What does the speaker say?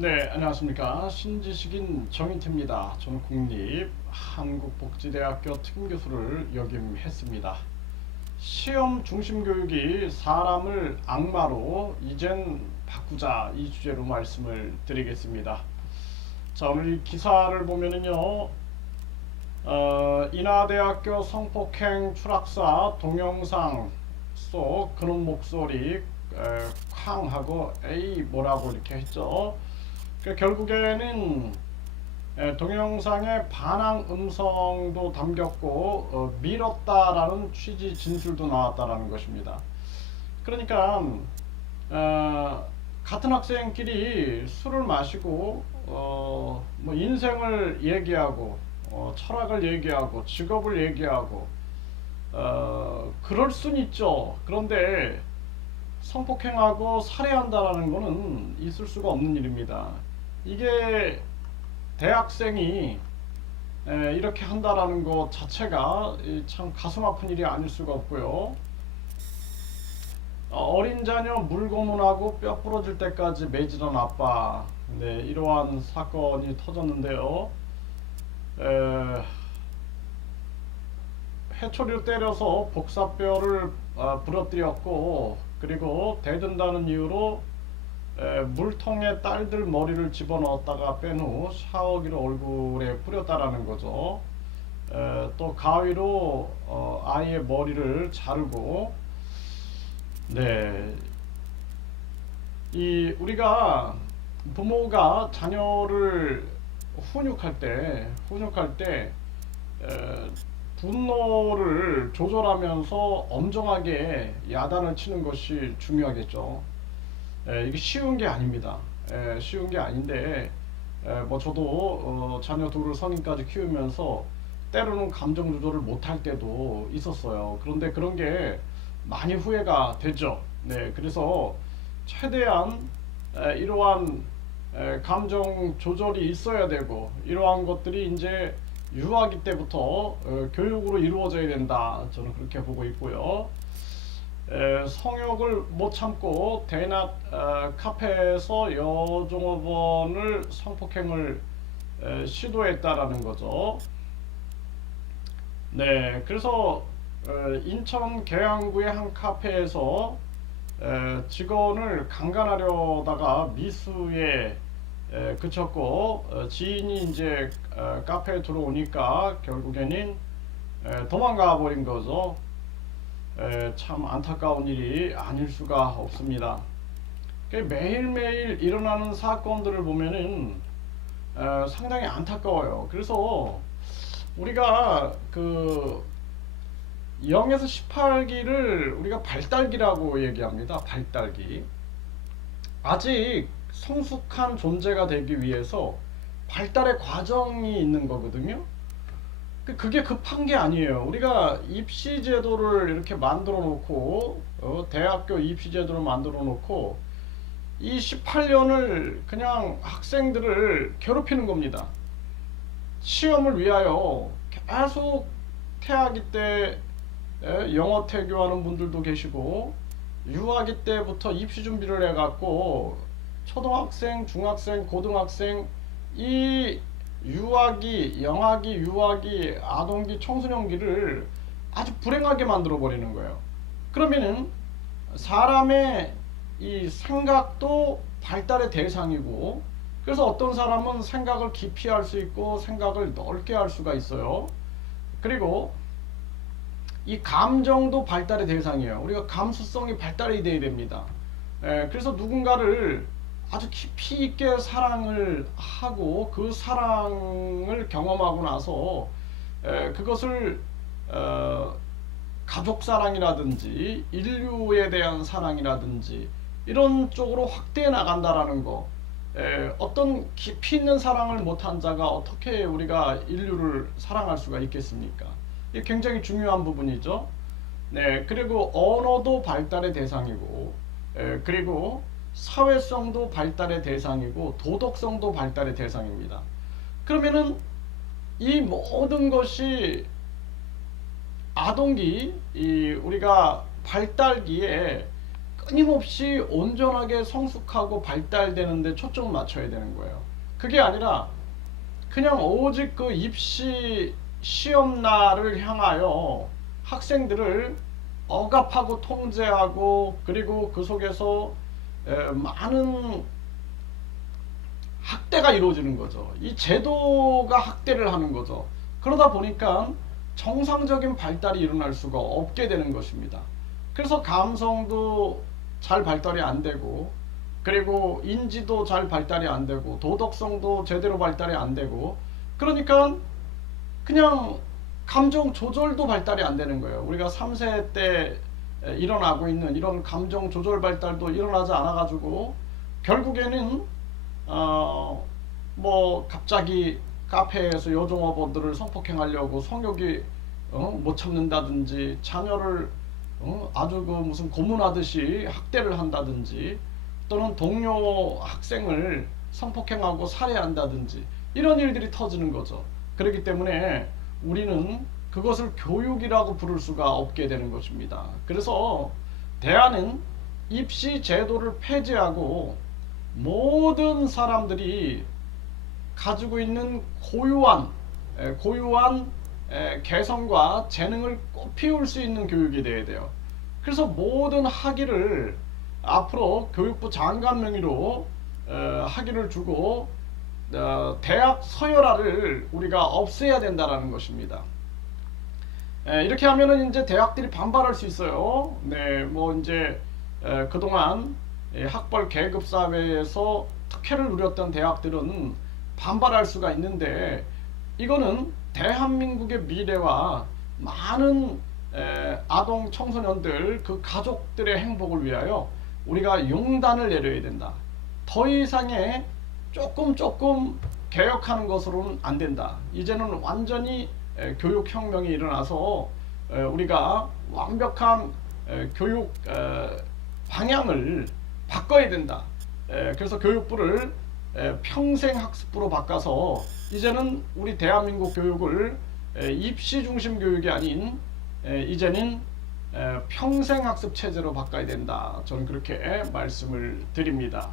네, 안녕하십니까. 신지식인 정인태입니다. 저는 국립한국복지대학교 특임교수를 역임했습니다. 시험 중심 교육이 사람을 악마로 이젠 바꾸자, 이 주제로 말씀을 드리겠습니다. 자, 오늘 이 기사를 보면은요, 인하대학교 성폭행 추락사 동영상 속 그런 목소리 쾅 하고 에이 뭐라고 이렇게 했죠. 결국에는 동영상에 반항 음성도 담겼고 밀었다라는 취지 진술도 나왔다라는 것입니다. 그러니까 같은 학생끼리 술을 마시고 뭐 인생을 얘기하고 철학을 얘기하고 직업을 얘기하고 그럴 순 있죠. 그런데 성폭행하고 살해한다라는 것은 있을 수가 없는 일입니다. 이게 대학생이 이렇게 한다라는 것 자체가 참 가슴 아픈 일이 아닐 수가 없고요. 어린 자녀 물고문하고 뼈 부러질 때까지 매질한 아빠, 네, 이러한 사건이 터졌는데요. 해초리를 때려서 복사뼈를 부러뜨렸고, 그리고 대든다는 이유로 물통에 딸들 머리를 집어넣었다가 뺀 후 샤워기를 얼굴에 뿌렸다라는 거죠. 또 가위로 아이의 머리를 자르고, 네, 이 우리가 부모가 자녀를 훈육할 때 분노를 조절하면서 엄정하게 야단을 치는 것이 중요하겠죠. 이게 쉬운 게 아닙니다. 쉬운 게 아닌데, 뭐 저도 자녀 둘을 성인까지 키우면서 때로는 감정 조절을 못할 때도 있었어요. 그런데 그런 게 많이 후회가 되죠. 네, 그래서 최대한 이러한 감정 조절이 있어야 되고, 이러한 것들이 이제 유아기 때부터 교육으로 이루어져야 된다. 저는 그렇게 보고 있고요. 성욕을 못 참고 대낮 카페에서 여종업원을 성폭행을 시도했다라는 거죠. 네, 그래서 인천 계양구의 한 카페에서 직원을 강간하려다가 미수에 그쳤고, 지인이 이제 카페에 들어오니까 결국에는 도망가 버린 거죠. 참 안타까운 일이 아닐 수가 없습니다. 매일매일 일어나는 사건들을 보면은 상당히 안타까워요. 그래서 우리가 그 0에서 18기를 우리가 발달기라고 얘기합니다. 발달기. 아직 성숙한 존재가 되기 위해서 발달의 과정이 있는 거거든요. 그게 급한 게 아니에요. 우리가 입시 제도를 이렇게 만들어 놓고 대학교 입시 제도를 만들어 놓고 이 18년을 그냥 학생들을 괴롭히는 겁니다. 시험을 위하여 계속 태아기 때 영어 태교하는 분들도 계시고, 유아기 때부터 입시 준비를 해갖고 초등학생, 중학생, 고등학생, 이 유아기, 영아기, 유아기, 아동기, 청소년기를 아주 불행하게 만들어 버리는 거예요. 그러면은 사람의 이 생각도 발달의 대상이고, 그래서 어떤 사람은 생각을 깊이 할 수 있고 생각을 넓게 할 수가 있어요. 그리고 이 감정도 발달의 대상이에요. 우리가 감수성이 발달이 돼야 됩니다. 그래서 누군가를 아주 깊이 있게 사랑을 하고 그 사랑을 경험하고 나서 그것을 가족 사랑이라든지 인류에 대한 사랑이라든지 이런 쪽으로 확대해 나간다라는 거. 어떤 깊이 있는 사랑을 못한 자가 어떻게 우리가 인류를 사랑할 수가 있겠습니까? 이게 굉장히 중요한 부분이죠. 네, 그리고 언어도 발달의 대상이고, 그리고 사회성도 발달의 대상이고, 도덕성도 발달의 대상입니다. 그러면은 이 모든 것이 아동기, 이 우리가 발달기에 끊임없이 온전하게 성숙하고 발달되는데 초점을 맞춰야 되는 거예요. 그게 아니라 그냥 오직 그 입시 시험 날을 향하여 학생들을 억압하고 통제하고, 그리고 그 속에서 많은 학대가 이루어지는 거죠. 이 제도가 학대를 하는 거죠. 그러다 보니까 정상적인 발달이 일어날 수가 없게 되는 것입니다. 그래서 감성도 잘 발달이 안 되고, 그리고 인지도 잘 발달이 안 되고, 도덕성도 제대로 발달이 안 되고, 그러니까 그냥 감정 조절도 발달이 안 되는 거예요. 우리가 3세 때 일어나고 있는 이런 감정 조절 발달도 일어나지 않아 가지고 결국에는 뭐 갑자기 카페에서 여종업원들을 성폭행하려고 성욕이 못 참는다든지, 자녀를 아주 그 무슨 고문하듯이 학대를 한다든지, 또는 동료 학생을 성폭행하고 살해한다든지, 이런 일들이 터지는 거죠. 그렇기 때문에 우리는 그것을 교육이라고 부를 수가 없게 되는 것입니다. 그래서 대안은 입시 제도를 폐지하고 모든 사람들이 가지고 있는 고유한 개성과 재능을 꽃피울 수 있는 교육이 되어야 돼요. 그래서 모든 학위를 앞으로 교육부 장관 명의로 학위를 주고 대학 서열화를 우리가 없애야 된다라는 것입니다. 이렇게 하면은 이제 대학들이 반발할 수 있어요. 네, 뭐 이제 그동안 학벌 계급 사회에서 특혜를 누렸던 대학들은 반발할 수가 있는데, 이거는 대한민국의 미래와 많은 아동 청소년들 그 가족들의 행복을 위하여 우리가 용단을 내려야 된다. 더 이상의 조금 개혁하는 것으로는 안 된다. 이제는 완전히 교육혁명이 일어나서 우리가 완벽한 교육 방향을 바꿔야 된다. 그래서 교육부를 평생학습부로 바꿔서 이제는 우리 대한민국 교육을 입시 중심 교육이 아닌 이제는 평생학습 체제로 바꿔야 된다. 저는 그렇게 말씀을 드립니다.